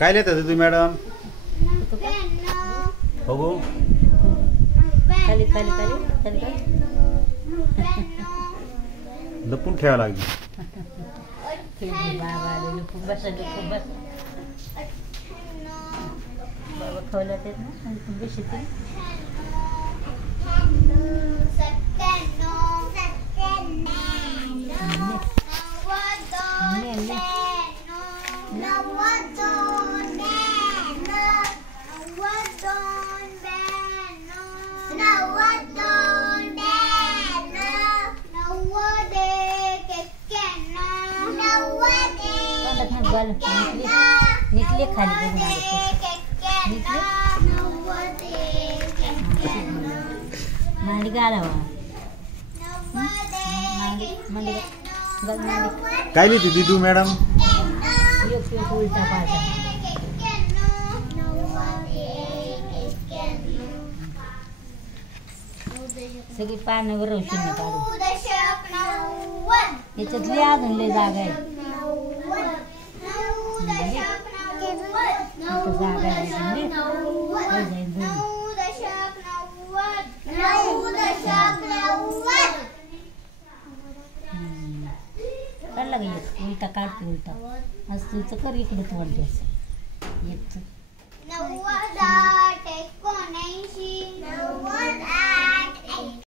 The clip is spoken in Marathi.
काय लिहितात तुम्ही मॅडम? बघू. खाली खाली खाली खाली लपून ठेवा लागली. बाबा लपून बस लपून बस बाबा खवल्या तेच ना लपून बसते. निकले खाली मांडी गालावा मांडी काय लिहिते दिदू मॅडम? उलटा पालटा सगळी पाण्यावर रोशनी काढू. याच्यातली अजून लय जागा आहे. जागा आहे काढला ग उलटा काढते उलटा असं तुझं कर इकडे तू म्हणते असं.